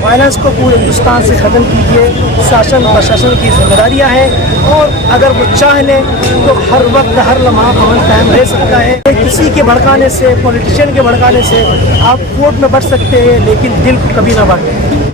Violence को पूरे हिंदुस्तान से ख़त्म कीजिए। शासन प्रशासन की जिम्मेदारियां हैं और अगर वो चाह लें तो हर वक्त हर लम्हा अमन कायम रह सकता है। किसी के भड़काने से, पॉलिटिशियन के भड़काने से आप वोट में बढ़ सकते हैं लेकिन दिल को कभी ना बांटें।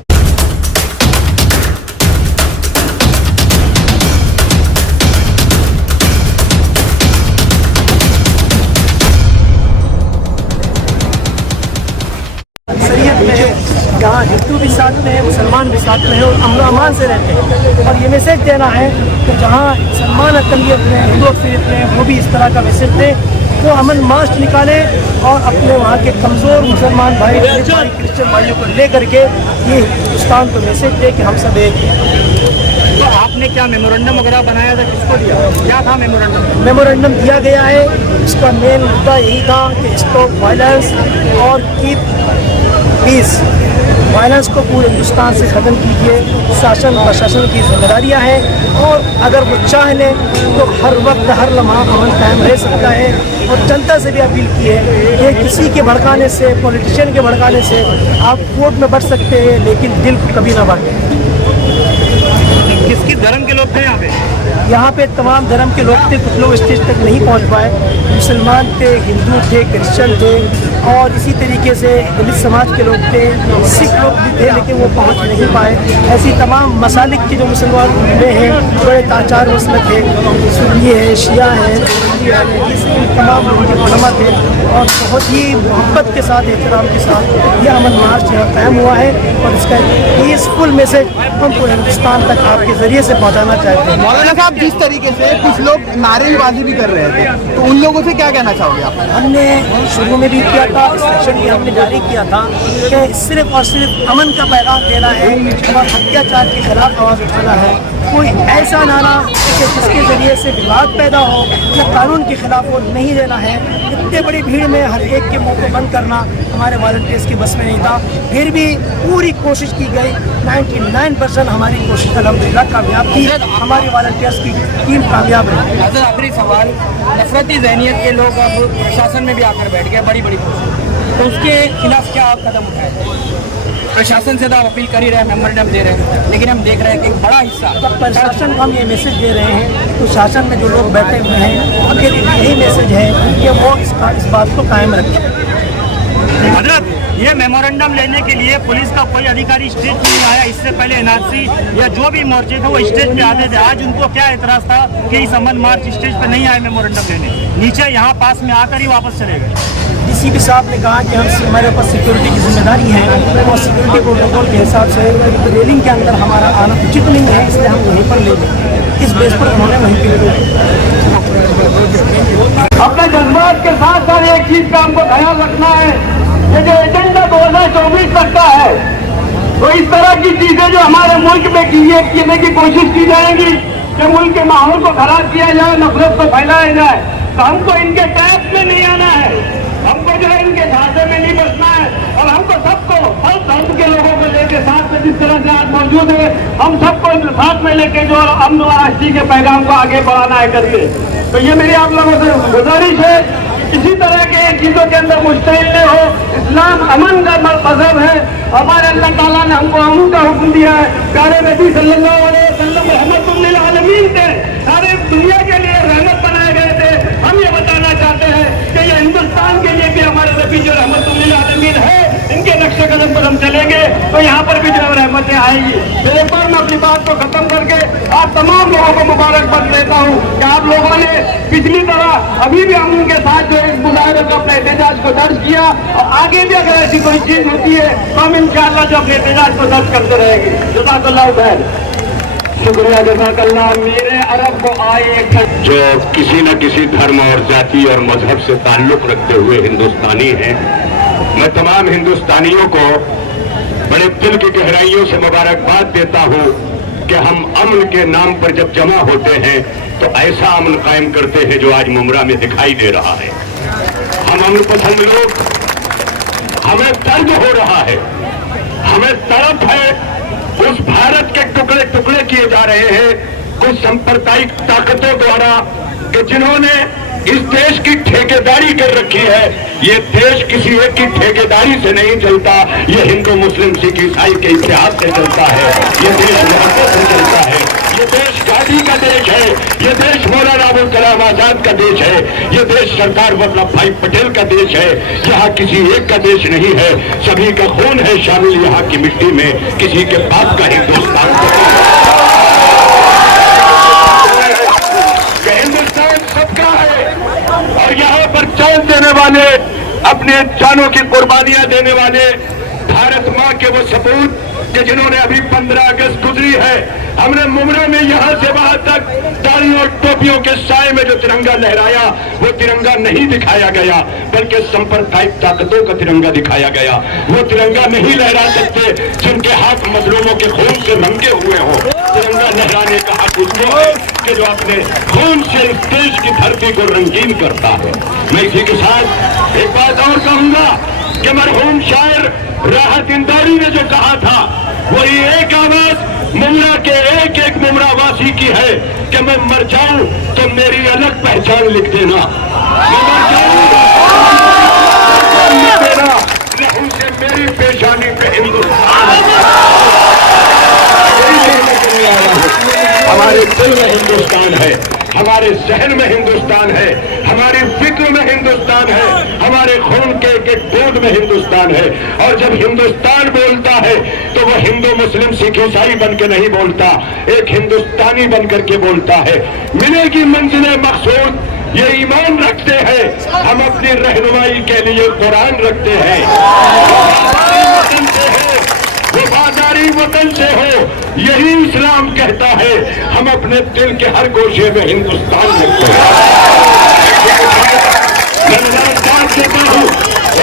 यहाँ हिंदू भी साथ में है, मुसलमान भी साथ में है और अमन अमान से रहते हैं। और ये मैसेज देना है कि जहाँ मुसलमान अक़लियत में, हिंदू अक़लियत में, वो भी इस तरह का मैसेज दें, वो अमन मार्च निकालें और अपने वहाँ के कमज़ोर मुसलमान भाई क्रिश्चियन भाइयों को ले करके ये हिंदुस्तान को मैसेज दे कि हम सब एक हैं। तो आपने क्या मेमोरेंडम वगैरह बनाया था, किसको दिया, क्या था मेमोरेंडम? मेमोरेंडम दिया गया है। इसका मेन मुद्दा यही था कि स्टॉप वायलेंस और कीप पीस। वायलेंस को पूरे हिंदुस्तान से ख़त्म कीजिए। शासन प्रशासन की जिम्मेदारियां हैं और अगर वो चाह लें तो हर वक्त हर लम्हा अमन कायम रह सकता है। और जनता से भी अपील की है कि किसी के भड़काने से, पॉलिटिशियन के भड़काने से आप वोट में बढ़ सकते हैं लेकिन दिल को कभी ना बांटें। किस किस धर्म के लोग थे यहाँ पे? यहाँ पे तमाम धर्म के लोग थे। कुछ लोग स्टेज तक नहीं पहुँच पाए। मुसलमान थे, हिंदू थे, क्रिश्चियन थे और इसी तरीके से दलित समाज के लोग थे, सिख लोग भी थे लेकिन वो पहुँच नहीं पाए। ऐसी तमाम मसालिक के जो मुसलमान में हैं, बड़े चार मसलक है, सुन्नी है, शिया है, तमाम लोगों के उलमा थे और बहुत ही मोहब्बत के साथ, एहतराम के साथ ये अमन मार्च यहाँ कायम हुआ है। और इसका पीसफुल मैसेज हम पूरे हिंदुस्तान तक आपके ज़रिए से पहुँचाना चाहते हैं। मौलाना साहब, जिस तरीके से कुछ लोग नारेबाजी भी कर रहे थे, तो उन लोगों से क्या कहना चाहोगे आप? हमने शुरू में भी किया था, इंस्ट्रक्शन भी हमने जारी किया था कि सिर्फ और सिर्फ अमन का पैगाम देना है और अत्याचार के खिलाफ आवाज़ उठाना है। कोई ऐसा नारा कि जिसके ज़रिए से विवाद पैदा हो या कानून के खिलाफ वोट नहीं देना है। इतने बड़ी भीड़ में हर एक के मुंह को बंद करना हमारे वॉलंटियर्स की बस में नहीं था। फिर भी पूरी कोशिश की गई। 99% हमारी कोशिश अल्हम्दुलिल्लाह कामयाब थी। हमारी वॉलंटियर्स की टीम कामयाब रही। आखिरी सवाल, नफरती ज़हनियत के लोग अब प्रशासन में भी आकर बैठ गए, बड़ी बड़ी कोशिश, तो उसके खिलाफ क्या आप कदम उठाए? प्रशासन से तो आप अपील कर ही रहे हैं, मेमोरेंडम दे रहे हैं, लेकिन हम देख रहे हैं कि एक बड़ा हिस्सा प्रशासन को हम ये मैसेज दे रहे हैं तो शासन में जो लोग बैठे हुए हैं उनके लिए यही मैसेज है कि वो इस बात को कायम रखें। हजरत, ये मेमोरेंडम लेने के लिए पुलिस का कोई अधिकारी स्टेज पर नहीं आया। इससे पहले एनआरसी या जो भी मोर्चे थे वो स्टेज पे आते थे। आज उनको क्या एतराज़ था कि इस अमन मार्च स्टेज पे नहीं आए मेमोरेंडम लेने, नीचे यहाँ पास में आकर ही वापस चले गए। डीसीपी साहब ने कहा कि हमारे पास सिक्योरिटी की जिम्मेदारी है और सिक्योरिटी प्रोटोकॉल के हिसाब से रेलिंग के अंदर हमारा आना उचित नहीं है, इसलिए हम वहीं पर ले लेंगे। इस बेस पर उन्होंने वहीं पर अपने जज्बात के साथ साथ एक चीज का हमको ख्याल रखना है, ये जो एजेंडा 2024 तक का है, तो इस तरह की चीजें जो हमारे मुल्क में क्रिएट करने की कोशिश की जाएंगी कि मुल्क के माहौल को खराब किया जाए, नफरत को फैलाया जाए, तो हमको इनके टैप में नहीं आना है, हमको जो है इनके झांसे में नहीं बसना है। और हमको सबको, हर धर्म के लोगों को लेके साथ में जिस तरह से आज मौजूद है, हम सबको साथ में लेके जो अमन और आज़ादी के पैगाम को आगे बढ़ाना है करके। तो ये मेरी आप लोगों से गुजारिश है, इसी तरह के चीजों के अंदर मुश्तइल न हो। इस्लाम अमन का मजहब है। हमारे अल्लाह ताला ने हमको अमन का हुक्म दिया है। प्यारे नबी सल्लल्लाहु अलैहि वसल्लम रहमतुल लिल आलमीन थे, सारे दुनिया के लिए रहमत बनाए गए थे। हम ये बताना चाहते हैं कि ये हिंदुस्तान के लिए भी हमारे नबी जो रहमतुल लिल आलमीन है, इनके नक्शे कदम पर हम चलेंगे तो यहाँ पर भी जो रहमतें आएंगी। फिर एक बार मैं अपनी बात को खत्म करके आप तमाम लोगों को मुबारकबाद देता हूँ कि आप लोगों ने पिछली तरह अभी भी हम उनके साथ जो इस मुजाहरे को, अपने एहतजाज को दर्ज किया और आगे भी अगर ऐसी कोई चीज होती है तो हम इंशाअल्लाह जो अपने एहतजाज को दर्ज करते रहेंगे। जज़ाकल्लाह खैर, शुक्रिया, जज़ाकल्लाह। मेरे अरब को आए जो किसी न किसी धर्म और जाति और मजहब से ताल्लुक रखते हुए हिंदुस्तानी हैं, मैं तमाम हिंदुस्तानियों को बड़े दिल की गहराइयों से मुबारकबाद देता हूँ कि हम अमन के नाम पर जब जमा होते हैं तो ऐसा अमन कायम करते हैं जो आज मुमरा में दिखाई दे रहा है। हम अमन पसंद लोग, हमें दर्द हो रहा है, हमें तड़प है उस भारत के टुकड़े टुकड़े किए जा रहे हैं कुछ सांप्रदायिक ताकतों द्वारा कि जिन्होंने इस देश की ठेकेदारी कर रखी है। ये देश किसी एक की ठेकेदारी से नहीं चलता, ये हिंदू मुस्लिम सिख ईसाई के इतिहास से चलता है। ये देश मोहब्बत से चलता है। ये देश गांधी का देश है। ये देश मौलाना अबुल कलाम आजाद का देश है। ये देश सरदार वल्लभ भाई पटेल का देश है। यहाँ किसी एक का देश नहीं है, सभी का खून है शामिल यहाँ की मिट्टी में, किसी के बाप का हिंदुस्तान हिंदुस्तान सबका है। और यहाँ पर जान देने वाले, अपने जानों की कुर्बानियां देने वाले भारत माँ के वो सपूत कि जिन्होंने अभी 15 अगस्त गुजरी है, हमने मुमरा में यहाँ से वहां तक तालियों और टोपियों के साए में जो तिरंगा लहराया, वो तिरंगा नहीं दिखाया गया, बल्कि सांप्रदायिक ताकतों का तिरंगा दिखाया गया। वो तिरंगा नहीं लहरा सकते जिनके हाथ मजलूमों के खून से रंगे हुए हो। तिरंगा लहराने का हक उसको है कि जो अपने खून से इस देश की धरती को रंगीन करता है। मैं इसी के साथ एक बात और कहूंगा कि मरहूम शायर राहत इंदौरी ने जो कहा था, वही एक आवाज मुमरा के एक एक मुमरा वासी की है कि मैं मर जाऊं तो मेरी अलग पहचान लिख देना। मैं मर जाऊं लिख देना, लहू से मेरी पेशानी पे हिंदुस्तान। हमारे दिल में हिंदुस्तान है, हमारे जहन में हिंदुस्तान है, हमारी फिक्र में हिंदुस्तान है, हमारे खून के एक बूंद में हिंदुस्तान है। और जब हिंदुस्तान बोलता है तो वह हिंदू मुस्लिम सिख ईसाई बन के नहीं बोलता, एक हिंदुस्तानी बन करके बोलता है। मिलेगी मंजिलें मकसूद, ये ईमान रखते हैं, हम अपनी रहनुमाई के लिए कुरान रखते हैं। वफादारी वतन से हो, यही इस्लाम कहता है, हम अपने दिल के हर गोशे में हिंदुस्तान रखते हैं।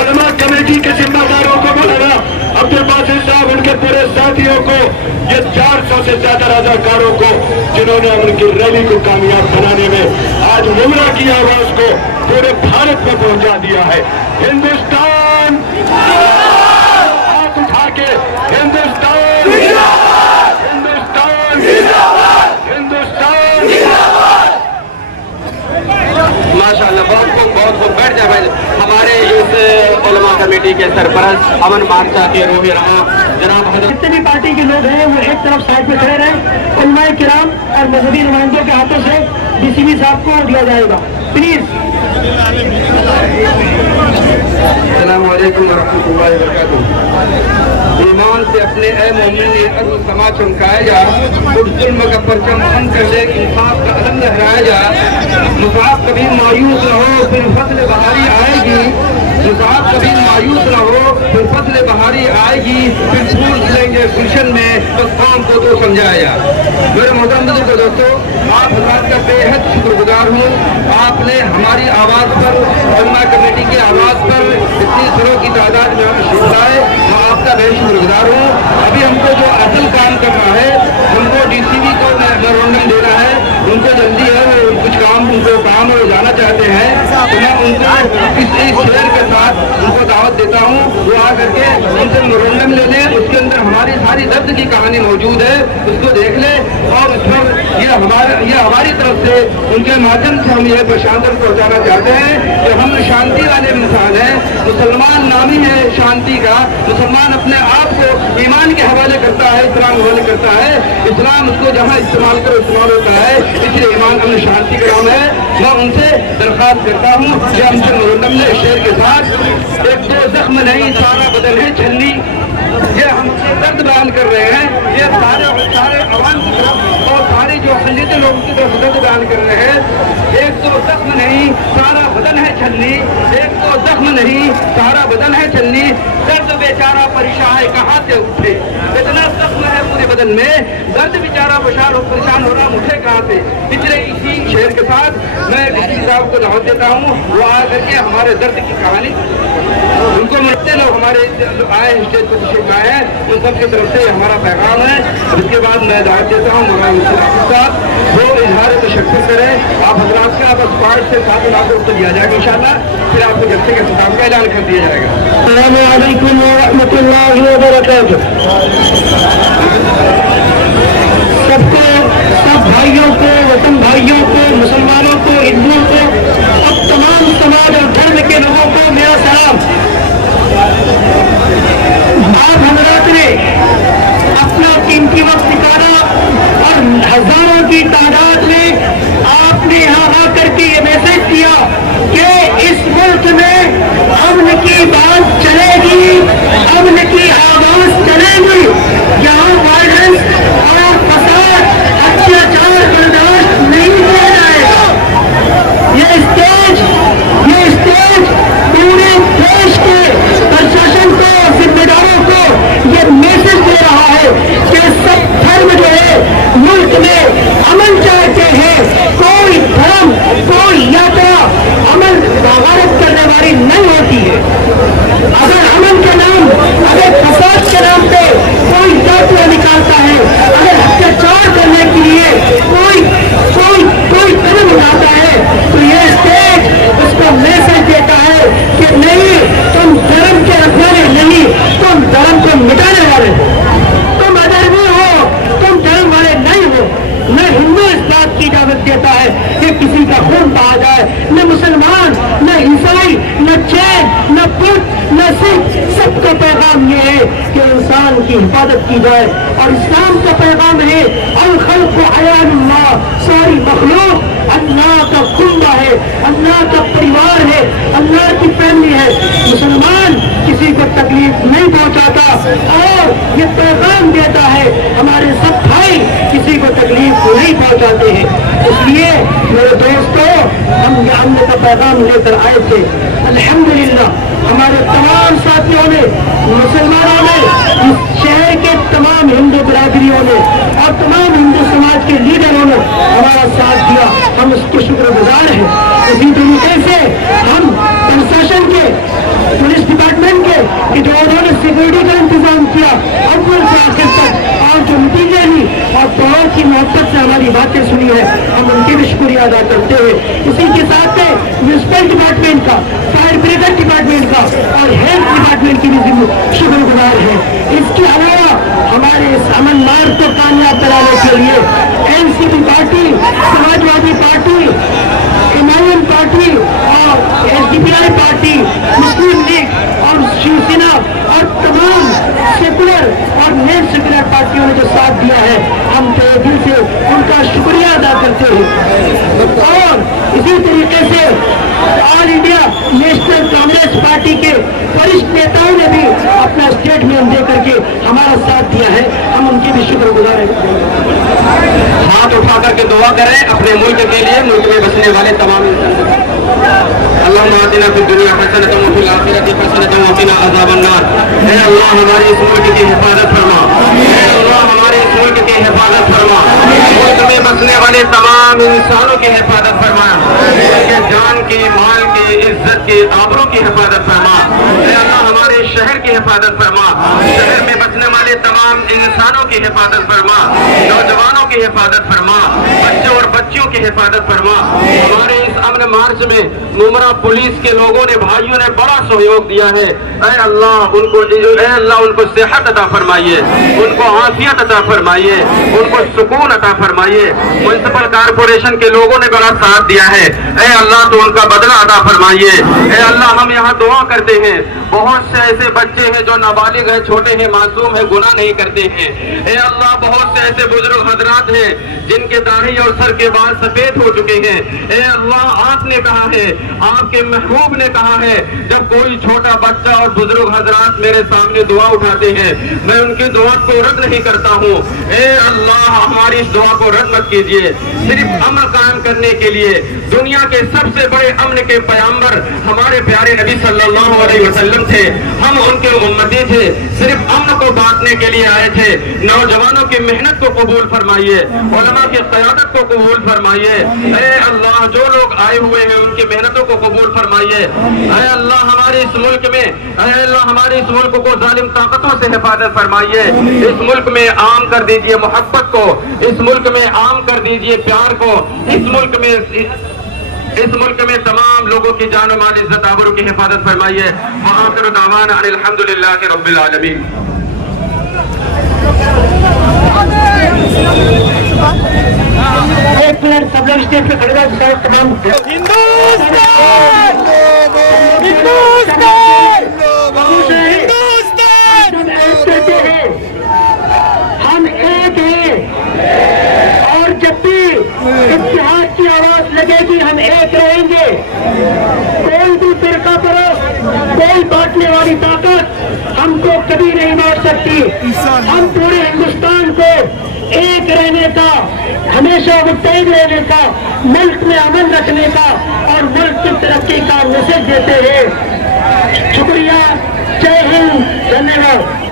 उलमा कमेटी के जिम्मेदारों को बुलाना, अब्दुल बासित साहब, उनके पूरे साथियों को, ये 400 से ज्यादा रजाकारों को जिन्होंने उनकी रैली को कामयाब बनाने में आज मुमरा की आवाज को पूरे भारत में पहुंचा दिया है। हिंदुस्तान हाथ उठा के, हिंदुस्तान हिंदुस्तान हिंदुस्तान। माशाअल्लाह, बहुत खूब बैठ जाए भाई। हमारे इस उलमा कमेटी के सरपरस्त अमन मानसा के रोह रहा जनाब हजरत, जितने भी पार्टी के लोग हैं वो एक तरफ साइड में खड़े रहे। उलमाए किराम और मजहबी नुमाइंदों के हाथों से डीसीपी साहब को दिया जाएगा, प्लीज। अस्सलाम वालेकुम वरहमतुल्लाहि वबरकातुहू। ईमान से अपने ए मोमिन ये अज़्म समा चमकाया जा, उस जुल्म का परचम बंद कर दे, इंसाफ का अलम लहराया जा। मुसाफ कभी मायूस न हो, फिर फसल बहारी आएगी। मुसाफ कभी मायूस न हो, फिर फसल बहारी आएगी। फिर फूल खिलेंगे गुलशन में, बस काम को तो समझाया। मेरे मोहतरम बुजुर्ग दोस्तों, आप हज़रात का बेहद शुक्रगुजार हूँ। आपने हमारी आवाज़ पर, उलमा कमेटी की आवाज़ पर इतनी सरों की तादाद में सुनाए, मैं आपका बेहद शुक्रगुजार हूँ। अभी हमको जो असल काम करना है, हमको डीसीपी को मेमोरेंडम देना है। उनको जल्दी है, कुछ काम उनको काम और जाना चाहते हैं, तो मैं उनको इस शेर के साथ उनको दावत देता हूँ, वो आ करके उनसे मेमोरेंडम ले लें। उसके अंदर हमारी सारी दर्द की कहानी मौजूद है, उसको देख ले। और उस पर ये हमारी तरफ से उनके माध्यम से हम ये प्रशांतन पहुँचाना चाहते हैं कि हम शांति वाले इंसान हैं। मुसलमान नामी है शांति का। मुसलमान अपने आप को ईमान के हवाले करता है, इस्लाम के हवाले करता है। इस्लाम उसको जहाँ इस्तेमाल करो इस्तेमाल होता है, इसलिए ईमान अमन शांति का नाम है। मैं उनसे दरख्वास्त करता हूँ कि हमसे मुरन्नम ने शेर के साथ, एक दो जख्म नहीं सारा बदन है छन्नी, ये हम दर्द बयान कर रहे हैं। ये सारे अवाम की तरफ और सारे जो अक़लियती लोगों की तरफ दर्द बयान कर रहे हैं। एक तो जख्म नहीं सारा बदन है छन्नी, एक तो जख्म नहीं सारा बदन है छन्नी। दर्द बेचारा परेशान है कहाँ से उठे, इतना जख्म है पूरे बदन में, दर्द बेचारा परेशान हो रहा उठे कहाँ से। पिछले इसी शेर के साथ मैं डीसी साहब को दावत देता हूँ, वो आ करके हमारे दर्द की कहानी उनको मिलते लोग हमारे आए स्टेज पर तशरीफ लाए हैं, उन सबकी तरफ से हमारा पैगाम है। उसके बाद मैं दावत देता हूँ मौलाना साहब, वो इजहार तशक्कुर करें। आप हजरात का बस 5 से 7 लाख रुपये दिया जाएगा इंशाल्लाह, फिर आपको जलसे के खिताब का ऐलान कर दिया जाएगा। अस्सलामु अलैकुम व रहमतुल्लाहि व बरकातुहू। सबको, सब भाइयों को, वतन भाइयों को, मुसलमानों को, हिंदुओं को अपना कीमती वक्त निकाला और हजारों की तादाद में आपने यहाँ आकर के ये मैसेज दिया कि इस मुल्क में अमन की बात चलेगी, अमन की आवाज चलेगी, यहाँ वायलेंस और फसाद, अत्याचार बर्दाश्त नहीं किया जाएगा। ये स्टेज पूरे देश के प्रशासन को, जिम्मेदारों को ये मैसेज दे रहा है कि सब धर्म जो है मुल्क में अमन चाहते हैं। कोई धर्म, कोई यात्रा अमन बगावत करने वाली नहीं होती है। अगर अमन के नाम, अगर फसाद के नाम पे कोई यात्रा निकालता है, अगर अत्याचार करने के लिए कोई कदम उठाता है, तो ये स्टेज उसको मैसेज देता है कि नहीं, तुम धर्म के रखवाले नहीं, तुम धर्म को मिटाने वाले हो, तुम अधर्मी हो, तुम धर्म वाले नहीं हो। न हिंदू इस बात की इजाजत देता है कि किसी का खून बहा जाए, न मुसलमान, न ईसाई, न जैन, न बुद्ध, न सिख, सबका पैगाम ये है कि इंसान की हिफाजत की जाए। और इस्लाम का पैगाम है अल खल्क़ हयानुल्लाह, सारी मखलूक अल्लाह का कुंबा है, अल्लाह का परिवार है, अल्लाह की फैमिली है। मुसलमान किसी को तकलीफ नहीं पहुंचाता और ये पैगाम देता है हमारे सब भाई किसी को तकलीफ नहीं पहुंचाते हैं। इसलिए मेरे दोस्तों, हम अमन का पैगाम लेकर आए थे। अल्हम्दुलिल्लाह हमारे तमाम साथियों ने, मुसलमानों ने, इस शहर के तमाम हिंदू बिरादरियों ने और तमाम हिंदू समाज के लीडरों ने हमारा साथ दिया, हम उसके शुक्रगुजार हैं। इसी तरीके से हम प्रशासन के, पुलिस डिपार्टमेंट के कि जो उन्होंने सिक्योरिटी का इंतजाम किया अव्वल से आखिर तक, और जो नतीजे ली और बहुत ही मोहब्बत से हमारी बातें सुनी है, हम उनकी भी शुक्रिया अदा करते हुए इसी के साथ में म्यूनसिपल डिपार्टमेंट का, फायर ब्रिगेड डिपार्टमेंट का और हेल्थ डिपार्टमेंट की भी शुक्रगुजार है। इसके अलावा हमारे इस अमन मार्ग को कामयाब कराने के लिए NCP party, Samajwadi party, MIM party और एसडीपीआई पार्टी, मुस्लिम लीग और शिवसेना और तमाम सेकुलर और नॉन सेकुलर पार्टियों ने जो साथ दिया है, हम तहे दिल से उनका शुक्रिया अदा करते हैं। और इसी तरीके से all India national Congress party के वरिष्ठ नेताओं ने भी अपना स्टेटमेंट दे करके हमारा साथ दिया है, हम उनकी भी शुक्रगुजार हैं। हाथ उठा करके दुआ करें अपने मुल्क के लिए, मुल्क में बसने वाले तमाम अल्लाहुम्मा आतिना फिद दुनिया हसनतन व फिल आखिरति हसनतन व क़िना अज़ाबन्नार। हे अल्लाह हमारे इस मुल्क की हिफाजत फरमा, हे अल्लाह हमारे इस मुल्क की हिफाजत फरमा, मुल्क में बसने वाले तमाम इंसानों की हिफाजत फरमा, उनके जान की, माल की, इज्जत की, आबरू की हिफाजत फरमा। हे अल्लाह हमारे शहर की हिफाजत फरमा, शहर में बसने वाले तमाम इंसानों की हिफाजत फरमा, नौजवानों की हिफाजत फरमा, बच्चों और बच्चियों की हिफाजत फरमा। हमारे इस अमन मार्च में मुमरा पुलिस के लोगों ने, भाइयों ने बड़ा सहयोग दिया है। ऐ अल्लाह उनको सेहत अता फरमाइए, उनको आफियत अता फरमाइए, उनको सुकून अता फरमाइए। म्युनिसिपल कारपोरेशन के लोगों ने बड़ा साथ दिया है, ऐ अल्लाह तो उनका बदला अता फरमाइए। ऐ अल्लाह हम यहाँ दुआ करते हैं, बहुत से ऐसे बच्चे हैं जो नाबालिग हैं, छोटे हैं, मासूम हैं, गुनाह नहीं करते हैं। ऐ अल्लाह बहुत से ऐसे बुजुर्ग हजरात हैं जिनके दाढ़ी और सर के बाल सफेद हो चुके हैं। ऐ अल्लाह आपने कहा है, आपके महबूब ने कहा है, जब कोई छोटा बच्चा और बुजुर्ग हजरात मेरे सामने दुआ उठाते हैं, मैं उनकी दुआ को रद्द नहीं करता हूँ। ऐ अल्लाह हमारी इस दुआ को रद्द मत कीजिए। सिर्फ अमन कायम करने के लिए दुनिया के सबसे बड़े अमन के पैगंबर हमारे प्यारे नबी सल्लल्लाहु अलैहि वसल्लम थे, हम उनके उम्मती थे, सिर्फ अमन को बांटने के लिए आए थे। नौजवानों की मेहनत को कबूल फरमाइए, उलमा की क़यादत को कबूल फरमाइए। ऐ अल्लाह जो लोग आए हुए हैं उनकी मेहनतों को कबूल फरमाइए। ऐ अल्लाह हमारे इस मुल्क में, ऐ अल्लाह हमारे इस मुल्क को जालिम ताकतों से हिफाजत फरमाइए। इस मुल्क में आम कर दीजिए मोहब्बत को, इस मुल्क में आम कर दीजिए प्यार को, इस मुल्क में तमाम लोगों की जान माल इज्जत आबरू की हिफाजत फरमाइए। व आखिर दावाना अनिल हम्दुलिल्लाहि रब्बिल आलमीन। एक मिनट सब लोग स्टेज पे खड़े रहो, तमाम हिंदुस्तान हिंदुस्तान हिंदुस्तान। جب بھی اتحاد کی آواز لگے گی ہم ایک رہیں گے. کوئی بھی فرقہ پرست، کوئی بانٹنے والی طاقت ہم کو کبھی نہیں مار سکتی. ہم پورے ہندوستان کو ایک رہنے کا، ہمیشہ متحد رہنے کا، ملک میں امن رکھنے کا اور ملک کی ترقی کا میسج دیتے ہیں. شکریہ. جے ہند. دھنیہ واد.